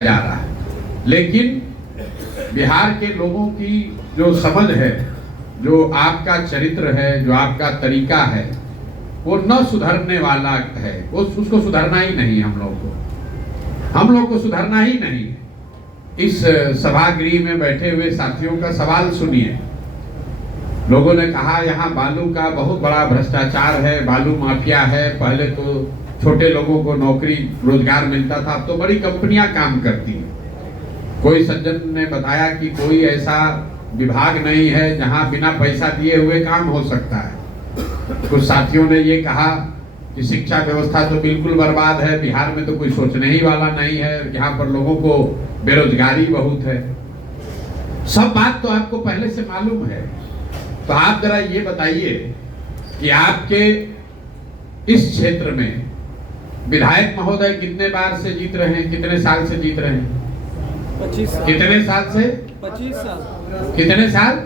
जा रहा है। लेकिन बिहार के लोगों की जो समझ है, जो आपका चरित्र है, जो आपका तरीका है, वो न सुधरने वाला है। वो उसको सुधरना ही नहीं। हम लोग को सुधरना ही नहीं है। इस सभागृह में बैठे हुए साथियों का सवाल सुनिए। लोगों ने कहा यहाँ बालू का बहुत बड़ा भ्रष्टाचार है, बालू माफिया है। पहले तो छोटे लोगों को नौकरी रोजगार मिलता था, अब तो बड़ी कंपनियां काम करती हैं। कोई सज्जन ने बताया कि कोई ऐसा विभाग नहीं है जहां बिना पैसा दिए हुए काम हो सकता है। कुछ साथियों ने ये कहा कि शिक्षा व्यवस्था तो बिल्कुल बर्बाद है, बिहार में तो कोई सोचने ही वाला नहीं है, यहाँ पर लोगों को बेरोजगारी बहुत है। सब बात तो आपको पहले से मालूम है। तो आप जरा ये बताइए कि आपके इस क्षेत्र में विधायक महोदय कितने बार से जीत रहे हैं, कितने साल से जीत रहे हैं? 25 साल। कितने साल से? 25 साल। कितने साल?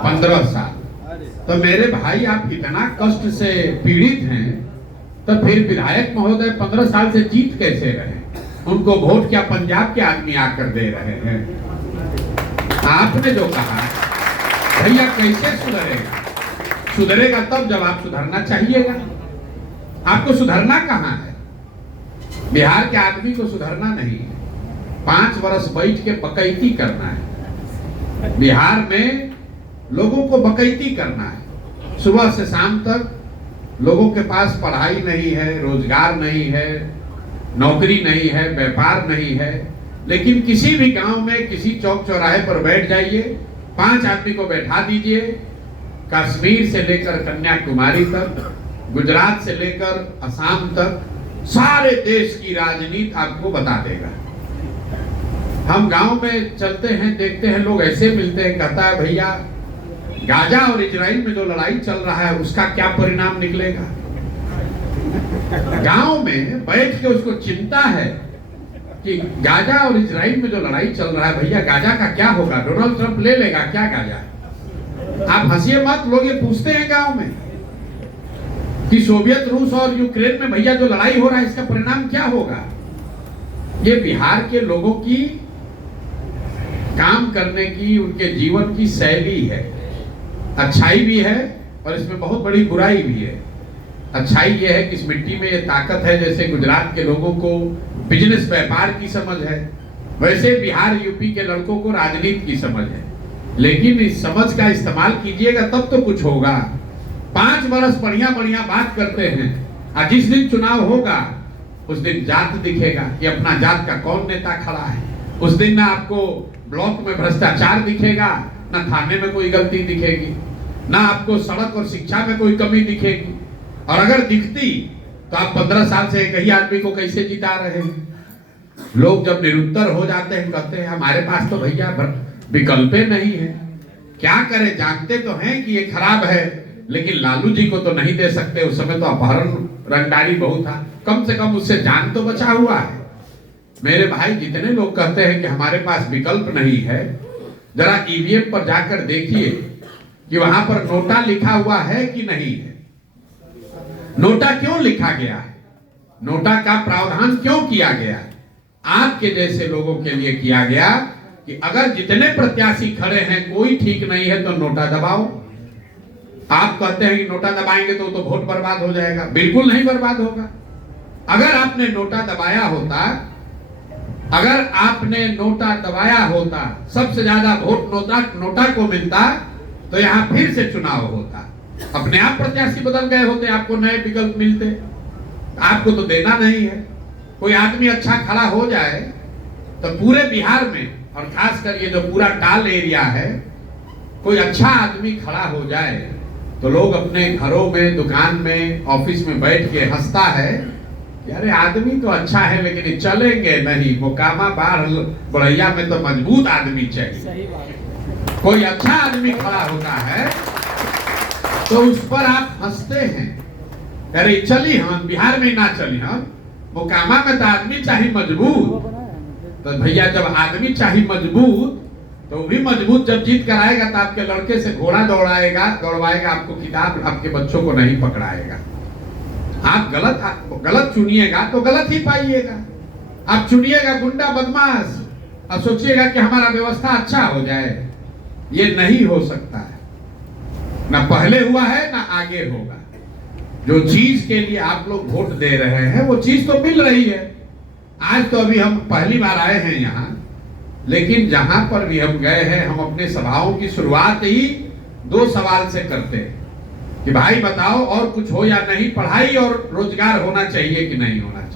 15 साल। तो मेरे भाई, आप इतना कष्ट से पीड़ित हैं, तो फिर विधायक महोदय 15 साल से जीत कैसे रहे? उनको वोट क्या पंजाब के आदमी आकर दे रहे हैं? आपने जो कहा भैया, कैसे सुधरेगा? सुधरेगा तब जब आप सुधरना चाहिएगा। आपको सुधरना कहाँ है? बिहार के आदमी को सुधरना नहीं है, 5 वर्ष बैठ के बकैती करना है। बिहार में लोगों को बकैती करना है। सुबह से शाम तक लोगों के पास पढ़ाई नहीं है, रोजगार नहीं है, नौकरी नहीं है, व्यापार नहीं है। लेकिन किसी भी गांव में किसी चौक चौराहे पर बैठ जाइए, 5 आदमी को बैठा दीजिए, कश्मीर से लेकर कन्याकुमारी तक, गुजरात से लेकर असम तक, सारे देश की राजनीति आपको बता देगा। हम गांव में चलते हैं, देखते हैं, लोग ऐसे मिलते हैं, कहता है भैया गाजा और इजराइल में जो लड़ाई चल रहा है उसका क्या परिणाम निकलेगा? गांव में बैठ के उसको चिंता है कि गाजा और इजराइल में जो लड़ाई चल रहा है, भैया गाजा का क्या होगा? डोनाल्ड ट्रंप ले लेगा क्या गाजा? आप हंसिए मत। लोग ये पूछते हैं गांव में कि सोवियत रूस और यूक्रेन में भैया जो लड़ाई हो रहा है इसका परिणाम क्या होगा? ये बिहार के लोगों की काम करने की, उनके जीवन की शैली है। अच्छाई भी है और इसमें बहुत बड़ी बुराई भी है। अच्छाई ये है कि इस मिट्टी में ये ताकत है। जैसे गुजरात के लोगों को बिजनेस व्यापार की समझ है, वैसे बिहार यूपी के लड़कों को राजनीति की समझ है। लेकिन इस समझ का इस्तेमाल कीजिएगा तब तो कुछ होगा। 5 वर्ष बढ़िया बढ़िया बात करते हैं, और जिस दिन चुनाव होगा उस दिन जात दिखेगा कि अपना जात का कौन नेता खड़ा है। उस दिन ना आपको ब्लॉक में भ्रष्टाचार दिखेगा, ना थाने में कोई गलती दिखेगी, ना आपको सड़क और शिक्षा में कोई कमी दिखेगी। और अगर दिखती तो आप 15 साल से एक ही आदमी को कैसे जिता रहे हैं? लोग जब निरुत्तर हो जाते हैं, कहते हैं हमारे पास तो भैया विकल्प नहीं है। क्या करें? जानते तो हैं कि ये खराब है, लेकिन लालू जी को तो नहीं दे सकते। उस समय तो अपहरण रंगदारी बहुत था, कम से कम उससे जान तो बचा हुआ है। मेरे भाई, जितने लोग कहते हैं कि हमारे पास विकल्प नहीं है, जरा ईवीएम पर जाकर देखिए कि वहां पर नोटा लिखा हुआ है कि नहीं है। नोटा क्यों लिखा गया है? नोटा का प्रावधान क्यों किया गया है? आपके जैसे लोगों के लिए किया गया कि अगर जितने प्रत्याशी खड़े हैं कोई ठीक नहीं है तो नोटा दबाओ। आप कहते हैं कि नोटा दबाएंगे तो वोट बर्बाद हो जाएगा। बिल्कुल नहीं बर्बाद होगा। अगर आपने नोटा दबाया होता, अगर आपने नोटा दबाया होता, सबसे ज्यादा वोट नोटा को मिलता, तो यहाँ फिर से चुनाव होता। अपने आप प्रत्याशी बदल गए होते, आपको नए विकल्प मिलते। आपको तो देना नहीं है। कोई आदमी अच्छा खड़ा हो जाए तो पूरे बिहार में, और खासकर ये जो पूरा टाल एरिया है, कोई अच्छा आदमी खड़ा हो जाए तो लोग अपने घरों में, दुकान में, ऑफिस में बैठ के हंसता है कि अरे आदमी तो अच्छा है, लेकिन चलेंगे नहीं। मोकामा बाढ़ बढ़ैया में तो मजबूत आदमी चाहिए। कोई अच्छा आदमी खड़ा होता है तो उस पर आप हंसते हैं, अरे चली हम बिहार में ना चली हम, मोकामा में तो आदमी चाहिए मजबूत। तो भैया, जब आदमी चाहिए मजबूत, तो भी मजबूत जब जीत कर आएगा तो आपके लड़के से घोड़ा दौड़ाएगा, आपको किताब आपके बच्चों को नहीं पकड़ाएगा। आप गलत चुनिएगा तो गलत ही पाइएगा। आप चुनिएगा गुंडा बदमाश और सोचिएगा कि हमारा व्यवस्था अच्छा हो जाए, ये नहीं हो सकता है। ना पहले हुआ है ना आगे होगा। जो चीज के लिए आप लोग वोट दे रहे हैं वो चीज तो मिल रही है। आज तो अभी हम पहली बार आए हैं यहाँ, लेकिन जहां पर भी हम गए हैं हम अपने सभाओं की शुरुआत ही 2 सवाल से करते हैं कि भाई बताओ और कुछ हो या नहीं, पढ़ाई और रोजगार होना चाहिए कि नहीं होना चाहिए।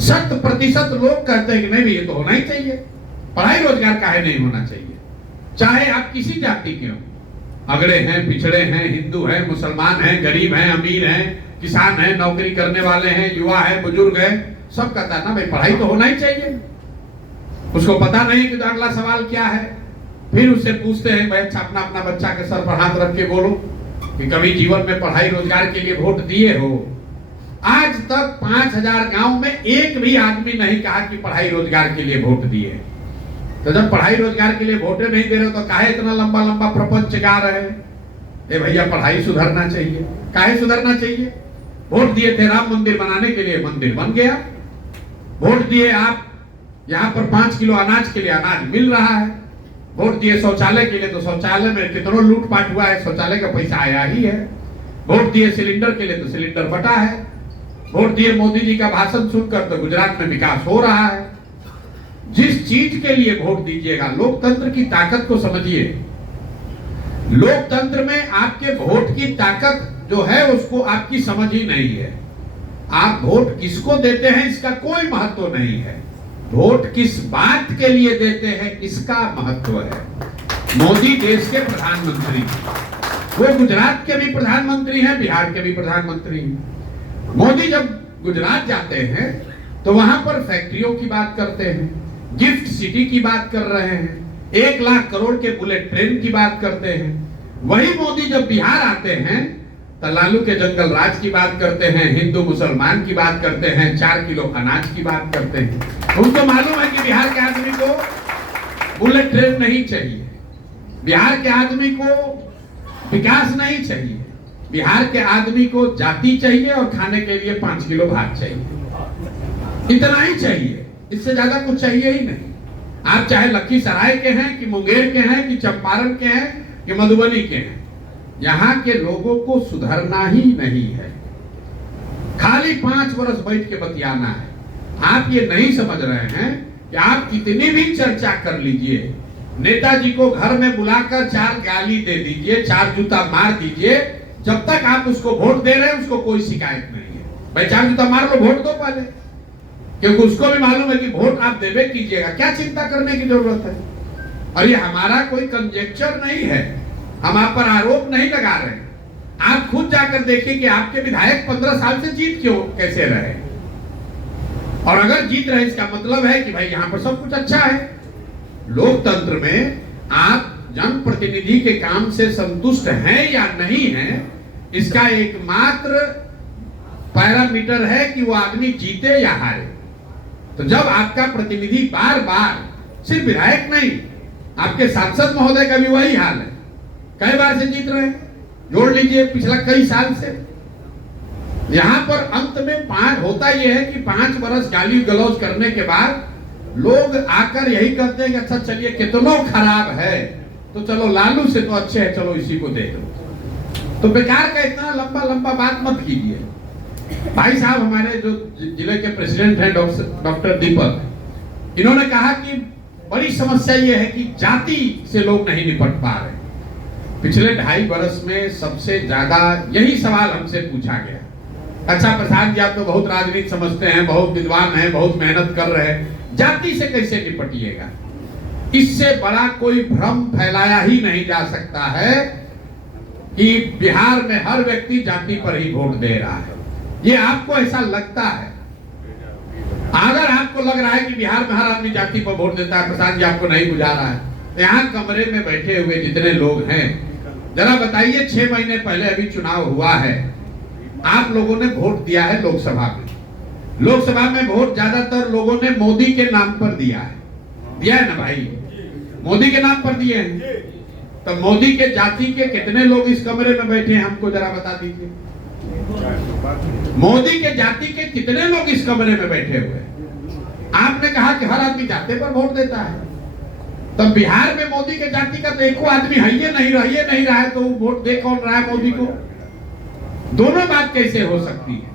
100% लोग कहते हैं कि नहीं ये तो होना ही चाहिए, पढ़ाई रोजगार काहे नहीं होना चाहिए। चाहे आप किसी जाति के हो, अगड़े हैं, पिछड़े हैं, हिंदू हैं, मुसलमान हैं, गरीब हैं, अमीर हैं, किसान हैं, नौकरी करने वाले हैं, युवा हैं, बुजुर्ग हैं, सब कहता है ना भाई पढ़ाई तो होना ही चाहिए। उसको पता नहीं कि तो अगला सवाल क्या है। फिर उससे पूछते हैं भाई अच्छा अपना अपना बच्चा के सर पर हाथ रख के बोलो कि कभी जीवन में पढ़ाई रोजगार के लिए वोट दिए हो। आज तक 5000 गांव में एक भी आदमी नहीं कहा कि पढ़ाई रोजगार के लिए वोट दिए। तो जब पढ़ाई रोजगार के लिए वोटे नहीं दे रहे हो तो काहे इतना लंबा लंबा प्रपंच गा रहे हैं? ए भैया पढ़ाई सुधरना चाहिए। काहे सुधरना चाहिए? वोट दिए थे राम मंदिर बनाने के लिए, मंदिर बन गया। वोट दिए आप यहाँ पर 5 किलो अनाज के लिए, अनाज मिल रहा है। वोट दिए शौचालय के लिए तो शौचालय में कितनों लूटपाट हुआ है, शौचालय का पैसा आया ही है। वोट दिए सिलेंडर के लिए तो सिलेंडर बटा है। वोट दिए मोदी जी का भाषण सुनकर तो गुजरात में विकास हो रहा है। जिस चीज के लिए वोट दीजिएगा, लोकतंत्र की ताकत को समझिए। लोकतंत्र में आपके वोट की ताकत जो है उसको आपकी समझ ही नहीं है। आप वोट किसको देते हैं इसका कोई महत्व नहीं है, वोट किस बात के लिए देते हैं इसका महत्व है। मोदी देश के प्रधानमंत्री, वो गुजरात के भी प्रधानमंत्री हैं, बिहार के भी प्रधानमंत्री हैं। मोदी जब गुजरात जाते हैं तो वहां पर फैक्ट्रियों की बात करते हैं, गिफ्ट सिटी की बात कर रहे हैं, 1 लाख करोड़ के बुलेट ट्रेन की बात करते हैं। वही मोदी जब बिहार आते हैं तो लालू के जंगल राज की बात करते हैं, हिंदू मुसलमान की बात करते हैं, 4 किलो अनाज की बात करते हैं। उनको मालूम है कि बिहार के आदमी को बुलेट ट्रेन नहीं चाहिए, बिहार के आदमी को विकास नहीं चाहिए, बिहार के आदमी को जाति चाहिए और खाने के लिए 5 किलो भात चाहिए। इतना ही चाहिए, इससे ज्यादा कुछ चाहिए ही नहीं। आप चाहे लखीसराय के हैं कि मुंगेर के हैं कि चंपारण के हैं कि मधुबनी के हैं, यहाँ के लोगों को सुधरना ही नहीं है, खाली 5 वर्ष बैठ के बतियाना है। आप ये नहीं समझ रहे हैं कि आप कितनी भी चर्चा कर लीजिए, नेताजी को घर में बुलाकर 4 गाली दे दीजिए, 4 जूता मार दीजिए, जब तक आप उसको वोट दे रहे हैं उसको कोई शिकायत नहीं है। भाई 4 जूता मार लो, वोट दो पहले, क्योंकि उसको भी मालूम है कि वोट आप देवे कीजिएगा, क्या चिंता करने की जरूरत है। और ये हमारा कोई कंजेक्चर नहीं है, हम आप पर आरोप नहीं लगा रहे। आप खुद जाकर देखिए कि आपके विधायक 15 साल से जीत क्यों कैसे रहे, और अगर जीत रहे इसका मतलब है कि भाई यहाँ पर सब कुछ अच्छा है। लोकतंत्र में आप जनप्रतिनिधि के काम से संतुष्ट हैं या नहीं हैं, इसका एकमात्र पैरामीटर है कि वो आदमी जीते या हारे। तो जब आपका प्रतिनिधि बार बार, सिर्फ विधायक नहीं, आपके सांसद महोदय का भी वही हाल है, कई बार से जीत रहे हैं, जोड़ लीजिए पिछला कई साल से। यहाँ पर अंत में 5 होता यह है कि 5 वर्ष गाली गलौज करने के बाद लोग आकर यही कहते हैं कि अच्छा चलिए कितना खराब है तो चलो लालू से तो अच्छे है, चलो इसी को दे दो। तो बेकार का इतना लंबा लंबा बात मत कीजिए। भाई साहब हमारे जो जिले के प्रेसिडेंट हैं डॉक्टर दीपक, इन्होंने कहा कि बड़ी समस्या ये है कि जाति से लोग नहीं निपट पा रहे। पिछले 2.5 वर्ष में सबसे ज्यादा यही सवाल हमसे पूछा गया। अच्छा प्रसाद जी आप तो बहुत राजनीति समझते हैं, बहुत विद्वान हैं, बहुत मेहनत कर रहे हैं, जाति से कैसे निपटिएगा? इससे बड़ा कोई भ्रम फैलाया ही नहीं जा सकता है कि बिहार में हर व्यक्ति जाति पर ही वोट दे रहा है। ये आपको ऐसा लगता है। अगर आपको लग रहा है कि बिहार में हर आदमी जाति पर वोट देता है, प्रसाद जी आपको नहीं बुझा रहा है, यहाँ कमरे में बैठे हुए जितने लोग हैं, जरा बताइए 6 महीने पहले अभी चुनाव हुआ है, आप लोगों ने वोट दिया है लोकसभा में। लोकसभा में वोट ज्यादातर लोगों ने मोदी के नाम पर दिया है ना भाई, मोदी के नाम पर दिए हैं। तो मोदी के जाति के कितने लोग इस कमरे में बैठे हैं, हमको जरा बता दीजिए। मोदी के जाति के कितने लोग इस कमरे में बैठे हुए हैं? आपने कहा कि हर आदमी जाति पर वोट देता है, तब बिहार में मोदी के जाति का तो एको आदमी है ही नहीं रहा है, तो वोट दे कौन रहा है मोदी को? दोनों बात कैसे हो सकती है?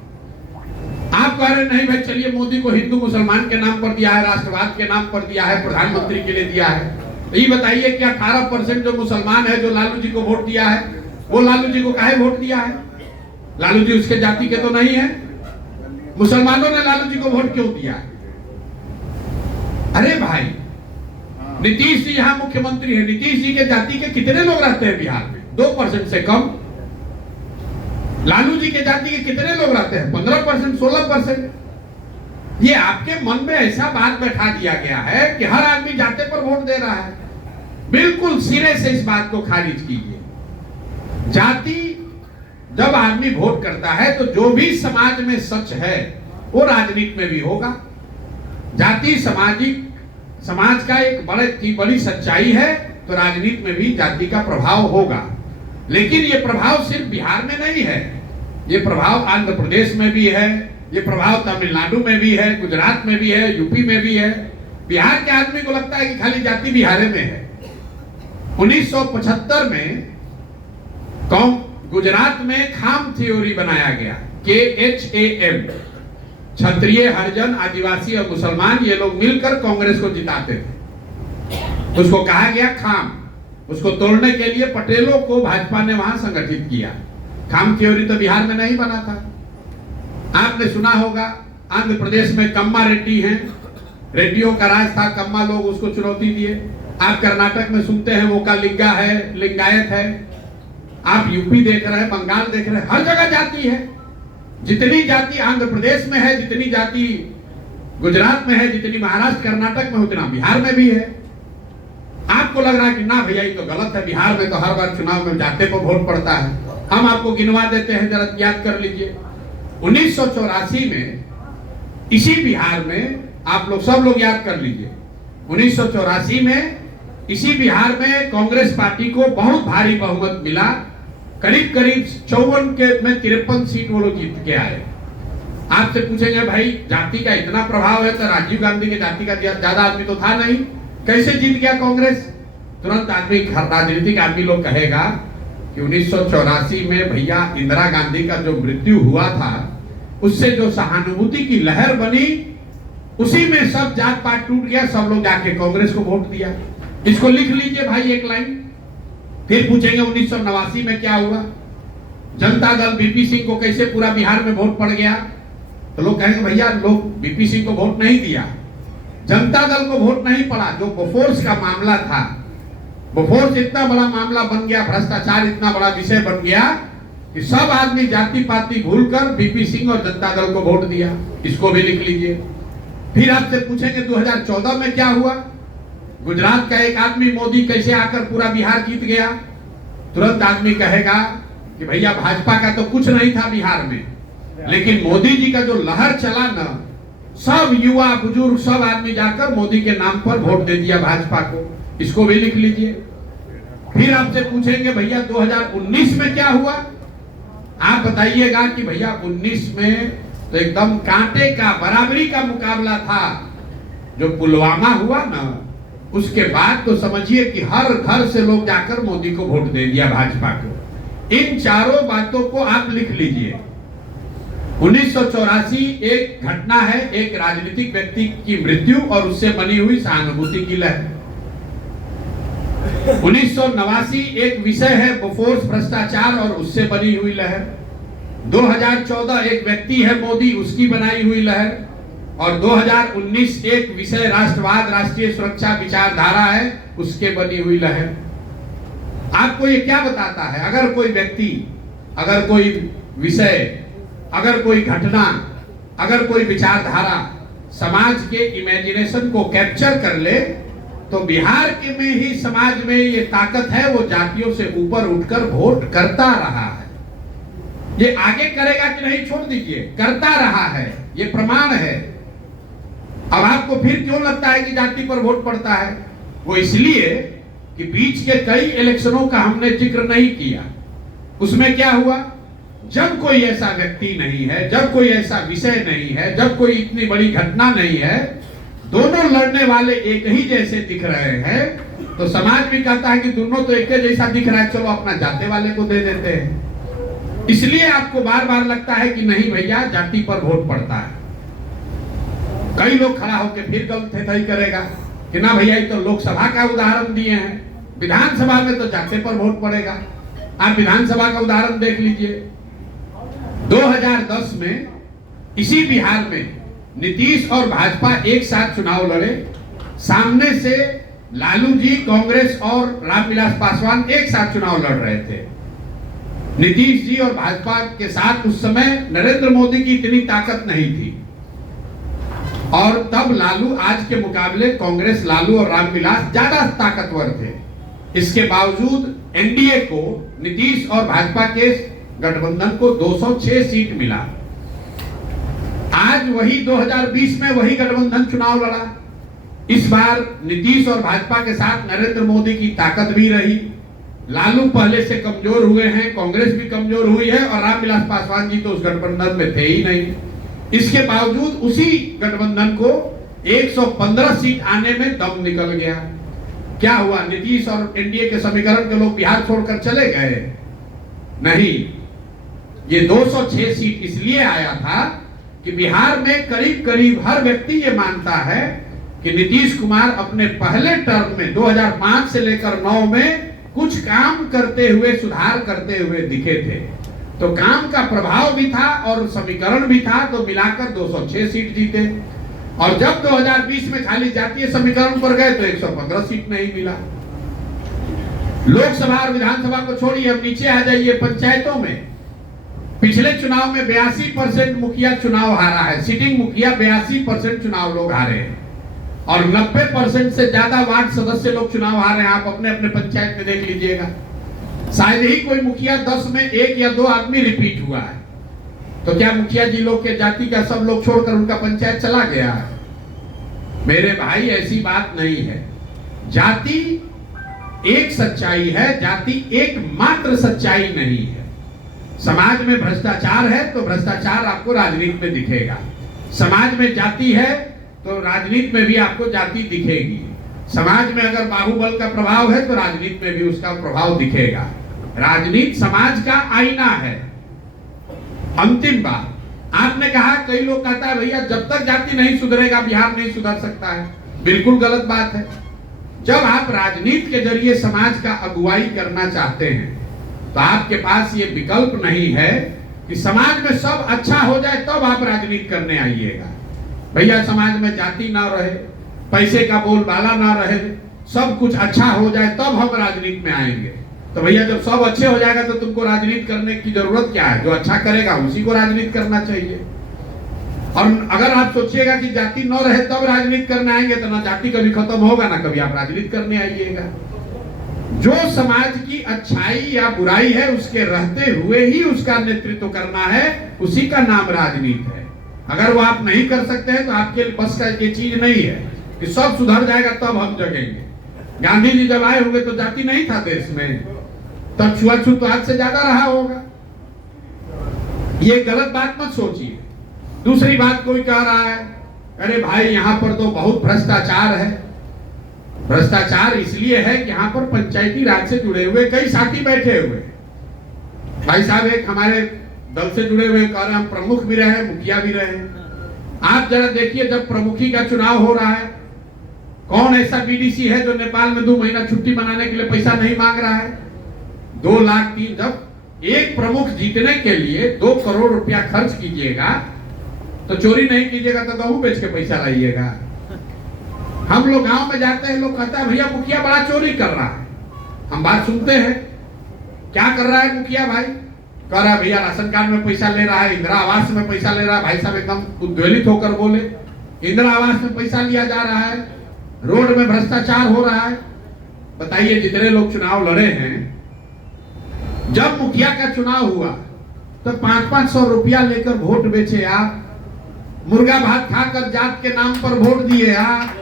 आप कह रहे नहीं भाई चलिए मोदी को हिंदू मुसलमान के नाम पर दिया है, राष्ट्रवाद के नाम पर दिया है, प्रधानमंत्री के लिए दिया है। ये बताइए कि 18% जो मुसलमान है जो लालू जी को वोट दिया है, वो लालू जी को काहे वोट दिया है? लालू जी उसके जाति के तो नहीं है। मुसलमानों ने लालू जी को वोट क्यों दिया? अरे भाई, नीतीश जी यहाँ मुख्यमंत्री है, नीतीश जी के जाति के कितने लोग रहते हैं बिहार में? 2% से कम। लालू जी के जाति के कितने लोग रहते हैं? 15%, 16%। ये आपके मन में ऐसा बात बैठा दिया गया है कि हर आदमी जाति पर वोट दे रहा है। बिल्कुल सिरे से इस बात को खारिज कीजिए। जाति जब आदमी वोट करता है तो जो भी समाज में सच है वो राजनीति में भी होगा। जाति समाज का एक बड़ी सच्चाई है, तो राजनीति में भी जाति का प्रभाव होगा। लेकिन ये प्रभाव सिर्फ बिहार में नहीं है, ये प्रभाव आंध्र प्रदेश में भी है, ये प्रभाव तमिलनाडु में भी है, गुजरात में भी है, यूपी में भी है। बिहार के आदमी को लगता है कि खाली जाति बिहार में है। 1975 में गुजरात में खाम थ्योरी बनाया गया, KHAM, क्षत्रिय, हरिजन, आदिवासी और मुसलमान ये लोग मिलकर कांग्रेस को जिताते थे। उसको कहा गया खाम। उसको तोड़ने के लिए पटेलों को भाजपा ने वहां संगठित किया। खाम थ्योरी तो बिहार में नहीं बना था। आपने सुना होगा आंध्र प्रदेश में कम्मा रेड्डी हैं, रेड्डियों का राज था, कम्मा लोग उसको चुनौती दिए। आप कर्नाटक में सुनते हैं वोकालिंगा है, लिंगायत है। आप यूपी देख रहे हैं, बंगाल देख रहे हैं, हर जगह जाति है। जितनी जाति आंध्र प्रदेश में है, जितनी जाति गुजरात में है, जितनी महाराष्ट्र कर्नाटक में, उतना बिहार में भी है। आपको लग रहा है कि ना भैया ये तो गलत है, बिहार में तो हर बार चुनाव में जाति पर वोट पड़ता है। हम आपको गिनवा देते हैं, जरा याद कर लीजिए। 1984 में इसी बिहार में, आप लोग सब लोग याद कर लीजिए, 1984 में इसी बिहार में कांग्रेस पार्टी को बहुत भारी बहुमत मिला। करीब 54 के में 53 सीट वो लोग जीत के आए। आपसे पूछेंगे भाई जाति का इतना प्रभाव है तो राजीव गांधी के जाति का ज्यादा आदमी तो था नहीं, कैसे जीत गया कांग्रेस? तुरंत आदमी, राजनीतिक आदमी लोग कहेगा कि 1984 में भैया इंदिरा गांधी का जो मृत्यु हुआ था, उससे जो सहानुभूति की लहर बनी, उसी में सब जात पात टूट गया, सब लोग जाके कांग्रेस को वोट दिया। इसको लिख लीजिए भाई एक लाइन। फिर पूछेंगे 1989 में क्या हुआ? जनता दल बीपी सिंह को कैसे पूरा बिहार में वोट पड़ गया? तो लोग कहेंगे भैया लोग बीपी सिंह को वोट नहीं दिया, जनता दल को वोट नहीं पड़ा। जो बोफोर्स का मामला था, बोफोर्स इतना बड़ा मामला बन गया, भ्रष्टाचार इतना बड़ा विषय बन गया कि सब आदमी जाति पाति भूलकर बीपी सिंह और जनता दल को वोट दिया। इसको भी लिख लीजिए। फिर आपसे पूछेंगे 2014 में क्या हुआ? गुजरात का एक आदमी मोदी कैसे आकर पूरा बिहार जीत गया? तुरंत आदमी कहेगा कि भैया भाजपा का तो कुछ नहीं था बिहार में, लेकिन मोदी जी का जो लहर चला ना, सब युवा बुजुर्ग सब आदमी जाकर मोदी के नाम पर वोट दे दिया भाजपा को। इसको भी लिख लीजिए। फिर आपसे पूछेंगे भैया 2019 में क्या हुआ? आप बताइएगा कि भैया 19 में तो एकदम कांटे का बराबरी का मुकाबला था। जो पुलवामा हुआ ना, उसके बाद तो समझिए कि हर घर से लोग जाकर मोदी को वोट दे दिया, भाजपा को। इन चारों बातों को आप लिख लीजिए। 1984 एक घटना है, एक राजनीतिक व्यक्ति की मृत्यु और उससे बनी हुई सहानुभूति की लहर। 1989 एक विषय है बोफोर्स भ्रष्टाचार और उससे बनी हुई लहर। 2014 एक व्यक्ति है मोदी, उसकी बनाई हुई लहर। और 2019 एक विषय राष्ट्रवाद, राष्ट्रीय सुरक्षा विचारधारा है, उसके बनी हुई लहर। आपको ये क्या बताता है? अगर कोई व्यक्ति, अगर कोई विषय, अगर कोई घटना, अगर कोई विचारधारा समाज के इमेजिनेशन को कैप्चर कर ले, तो बिहार के में ही समाज में ये ताकत है, वो जातियों से ऊपर उठकर वोट करता रहा है। ये आगे करेगा कि नहीं छोड़ दीजिए, करता रहा है, ये प्रमाण है। अब आपको फिर क्यों लगता है कि जाति पर वोट पड़ता है? वो इसलिए कि बीच के कई इलेक्शनों का हमने जिक्र नहीं किया। उसमें क्या हुआ? जब कोई ऐसा व्यक्ति नहीं है, जब कोई ऐसा विषय नहीं है, जब कोई इतनी बड़ी घटना नहीं है, दोनों लड़ने वाले एक ही जैसे दिख रहे हैं, तो समाज भी कहता है कि दोनों तो एक जैसा दिख रहा है, चलो अपना जाते वाले को दे देते हैं। इसलिए आपको बार बार लगता है कि नहीं भैया जाति पर वोट पड़ता है। कई लोग खड़ा होकर फिर गलत ही करेगा कि ना भैया ये तो लोकसभा का उदाहरण दिए हैं, विधानसभा में तो जाते पर वोट पड़ेगा। आप विधानसभा का उदाहरण देख लीजिए। 2010 में इसी बिहार में नीतीश और भाजपा एक साथ चुनाव लड़े। सामने से लालू जी, कांग्रेस और रामविलास पासवान एक साथ चुनाव लड़ रहे थे। नीतीश जी और भाजपा के साथ उस समय नरेंद्र मोदी की इतनी ताकत नहीं थी, और तब लालू आज के मुकाबले कांग्रेस, लालू और रामविलास ज्यादा ताकतवर थे। इसके बावजूद एनडीए को, नीतीश और भाजपा के गठबंधन को 206 सीट मिला। आज वही 2020 में वही गठबंधन चुनाव लड़ा। इस बार नीतीश और भाजपा के साथ नरेंद्र मोदी की ताकत भी रही। लालू पहले से कमजोर हुए हैं, कांग्रेस भी कमजोर हुई है, और रामविलास पासवान जी तो उस गठबंधन में थे ही नहीं। इसके बावजूद उसी गठबंधन को 115 सीट आने में दम निकल गया। क्या हुआ? नीतीश और एनडीए के समीकरण के लोग बिहार छोड़कर चले गए? नहीं, ये 206 सीट इसलिए आया था कि बिहार में करीब करीब हर व्यक्ति ये मानता है कि नीतीश कुमार अपने पहले टर्म में 2005 से लेकर 9 में कुछ काम करते हुए, सुधार करते हुए दिखे थे। तो काम का प्रभाव भी था और समीकरण भी था, तो मिलाकर 206 सीट जीते। और जब 2020 में खाली जातीय समीकरण पर गए तो 115 सीट नहीं मिला। लोकसभा और विधानसभा को छोड़िए, अब नीचे आ जाइए पंचायतों में। पिछले चुनाव में 82% मुखिया चुनाव हारा है, सिटिंग मुखिया 82% चुनाव लोग हारे हैं, और 90% से ज्यादा वार्ड सदस्य लोग चुनाव हारे हैं। आप अपने अपने पंचायत में देख लीजिएगा। शायद ही कोई मुखिया 10 में 1 या 2 आदमी रिपीट हुआ है। तो क्या मुखिया जी लोग के जाति का सब लोग छोड़कर उनका पंचायत चला गया है? मेरे भाई, ऐसी बात नहीं है। जाति एक सच्चाई है, जाति एकमात्र सच्चाई नहीं है। समाज में भ्रष्टाचार है तो भ्रष्टाचार आपको राजनीति में दिखेगा। समाज में जाति है तो राजनीति में भी आपको जाति दिखेगी। समाज में अगर बाहुबल का प्रभाव है तो राजनीति में भी उसका प्रभाव दिखेगा। राजनीति समाज का आईना है। अंतिम बात, आपने कहा, कई लोग कहता है भैया जब तक जाति नहीं सुधरेगा बिहार नहीं सुधर सकता है। बिल्कुल गलत बात है। जब आप राजनीति के जरिए समाज का अगुवाई करना चाहते हैं तो आपके पास ये विकल्प नहीं है कि समाज में सब अच्छा हो जाए तब आप राजनीति करने आइएगा। भैया समाज में जाति ना रहे, पैसे का बोलबाला ना रहे, सब कुछ अच्छा हो जाए तब हम राजनीति में आएंगे। तो भैया जब सब अच्छे हो जाएगा तो तुमको राजनीति करने की जरूरत क्या है? जो अच्छा करेगा उसी को राजनीति करना चाहिए। और अगर आप सोचिएगा कि जाति न रहे तब राजनीति करने आएंगे तो ना जाति कभी खत्म होगा ना कभी आप राजनीति करने आइएगा। जो समाज की अच्छाई या बुराई है उसके रहते हुए ही उसका नेतृत्व करना है, उसी का नाम राजनीति है। अगर वो आप नहीं कर सकते हैं तो आपके बस का ये चीज नहीं है कि सब सुधर जाएगा तब हम जगेंगे। गांधी जी जब आए होंगे तो जाति नहीं था देश में, तब छुआछूत तो आज से ज्यादा रहा होगा। ये गलत बात मत सोचिए। दूसरी बात, कोई कह रहा है अरे भाई यहाँ पर तो बहुत भ्रष्टाचार है। भ्रष्टाचार इसलिए है कि यहाँ पर पंचायती राज से जुड़े हुए कई साथी बैठे हुए। भाई साहब एक हमारे दल से जुड़े हुए कह रहे हम प्रमुख भी रहे, मुखिया भी रहे। आप जरा देखिए, जब प्रमुखी का चुनाव हो रहा है, कौन ऐसा बीडीसी है जो नेपाल में 2 महीना छुट्टी मनाने के लिए पैसा नहीं मांग रहा है? 2 लाख 3। जब एक प्रमुख जीतने के लिए 2 करोड़ रुपया खर्च कीजिएगा तो चोरी नहीं कीजिएगा तो गेहूं बेच के पैसा लाइएगा। हम लोग गांव में जाते हैं, लोग कहते हैं भैया मुखिया बड़ा चोरी कर रहा है। हम बात सुनते हैं, क्या कर रहा है मुखिया भाई? कह रहा है भैया राशन कार्ड में पैसा ले रहा है, इंदिरा आवास में पैसा ले रहा है। भाई साहब एकदम उद्वेलित होकर बोले, इंदिरा आवास में पैसा लिया जा रहा है, रोड में भ्रष्टाचार हो रहा है। बताइए, जितने लोग चुनाव लड़े हैं, जब मुखिया का चुनाव हुआ तो 500-500 रुपया लेकर वोट बेचे आप, मुर्गा भात खाकर जात के नाम पर वोट दिए आप,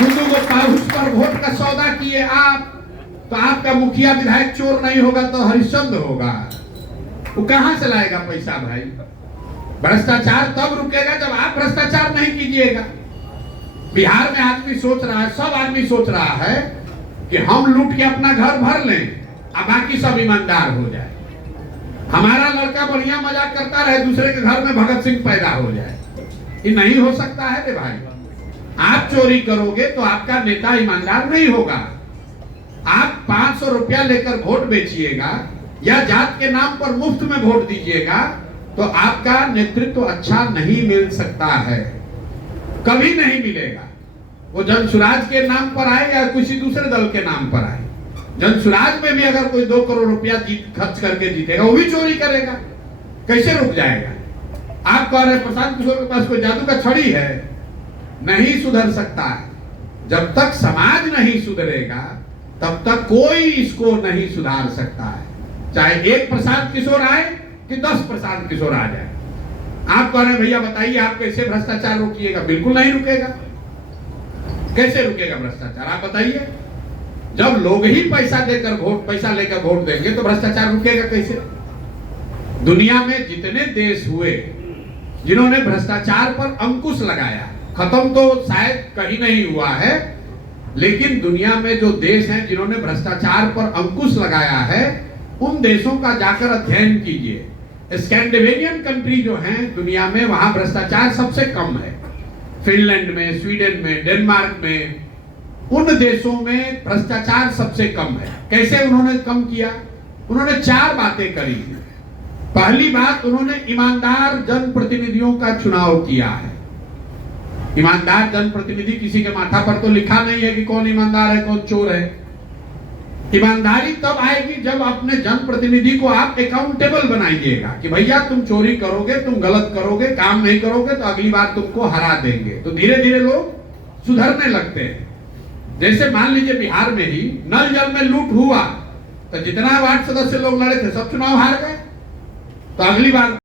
हिंदू को पाउस पर वोट का सौदा किए आप। तो आपका मुखिया विधायक चोर नहीं होगा तो हरिश्चंद्र होगा। वो कहां से लाएगा पैसा भाई? भ्रष्टाचार तब रुकेगा जब आप भ्रष्टाचार नहीं कीजिएगा। बिहार में आदमी सोच रहा है, सब आदमी सोच रहा है कि हम लूट के अपना घर भर लें और बाकी सब ईमानदार हो जाए। हमारा लड़का बढ़िया मजाक करता रहे, दूसरे के घर में भगत सिंह पैदा हो जाए। ये नहीं हो सकता है रे भाई। आप चोरी करोगे तो आपका नेता ईमानदार नहीं होगा। आप 500 रुपया लेकर वोट बेचिएगा या जात के नाम पर मुफ्त में वोट दीजिएगा तो आपका नेतृत्व अच्छा नहीं मिल सकता है, कभी नहीं मिलेगा। वो जन सुराज के नाम पर आए या किसी दूसरे दल के नाम पर आए, जन सुराज में भी अगर कोई 2 करोड़ रुपया खर्च करके जीतेगा वो भी चोरी करेगा, कैसे रुक जाएगा? आप कह रहे प्रशांत किशोर के पास कोई जादू का छड़ी है? नहीं सुधर सकता है। जब तक समाज नहीं सुधरेगा तब तक कोई इसको नहीं सुधार सकता है, चाहे 1 प्रशांत किशोर आए कि 10 प्रशांत किशोर आ जाए। आप कह रहे भैया बताइए आप कैसे भ्रष्टाचार रोकिएगा? बिल्कुल नहीं रुकेगा। कैसे रुकेगा भ्रष्टाचार? आप बताइए। जब लोग ही पैसा लेकर वोट देंगे तो भ्रष्टाचार रुकेगा कैसे? दुनिया में जितने देश हुए जिन्होंने भ्रष्टाचार पर अंकुश लगाया, खत्म तो शायद कहीं नहीं हुआ है, लेकिन दुनिया में जो देश हैं जिन्होंने भ्रष्टाचार पर अंकुश लगाया है उन देशों का जाकर अध्ययन कीजिए। स्कैंडिनेवियन कंट्री जो हैं दुनिया में, वहां भ्रष्टाचार सबसे कम है। फिनलैंड में, स्वीडन में, डेनमार्क में, उन देशों में भ्रष्टाचार सबसे कम है। कैसे उन्होंने कम किया? उन्होंने 4 बातें करी। पहली बात, उन्होंने ईमानदार जनप्रतिनिधियों का चुनाव किया है। ईमानदार जनप्रतिनिधि, किसी के माथा पर तो लिखा नहीं है कि कौन ईमानदार है कौन चोर है। ईमानदारी तब आएगी जब अपने जनप्रतिनिधि को आप अकाउंटेबल बनाइएगा कि भैया तुम चोरी करोगे, तुम गलत करोगे, काम नहीं करोगे तो अगली बार तुमको हरा देंगे। तो धीरे धीरे लोग सुधरने लगते हैं। जैसे मान लीजिए बिहार में ही नल जल में लूट हुआ तो जितना वार्ड सदस्य लोग लड़े थे सब चुनाव हार गए। तो अगली बार